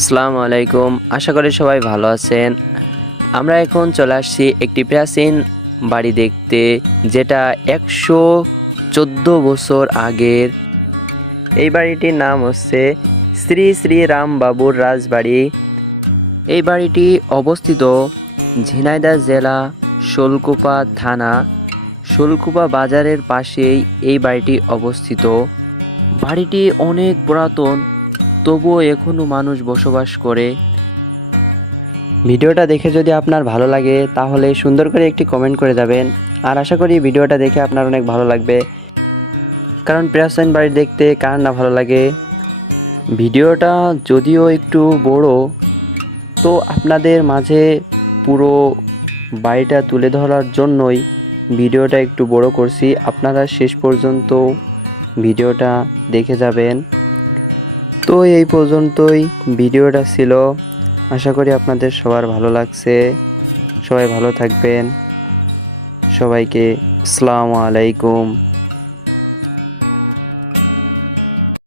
আসসালামু আলাইকুম। আশা করি সবাই ভালো আছেন। আমরা এখন চলে আসছি একটি প্রাচীন বাড়ি দেখতে, যেটা 114 বছর আগের। এই বাড়িটির নাম হচ্ছে শ্রী শ্রী রাম বাবুর রাজবাড়ি। এই বাড়িটি অবস্থিত ঝিনাইদহ জেলা, শোলকুপা থানা, শোলকুপা বাজারের পাশেই এই বাড়িটি অবস্থিত। বাড়িটি অনেক পুরাতন, তবুও এখনও মানুষ বসবাস করে। ভিডিওটা দেখে যদি আপনার ভালো লাগে তাহলে সুন্দর করে একটি কমেন্ট করে যাবেন। আর আশা করি ভিডিওটা দেখে আপনার অনেক ভালো লাগবে, কারণ প্রাচীন বাড়ি দেখতে কার না ভালো লাগে। ভিডিওটা যদিও একটু বড়, তো আপনাদের মাঝে পুরো বাড়িটা তুলে ধরার জন্যই ভিডিওটা একটু বড় করছি। আপনারা শেষ পর্যন্ত ভিডিওটা দেখে যাবেন। তো এই পর্যন্তই ভিডিওটা ছিল। আশা করি আপনাদের সবার ভালো লাগছে। সবাই ভালো থাকবেন। সবাইকে আসসালামু আলাইকুম।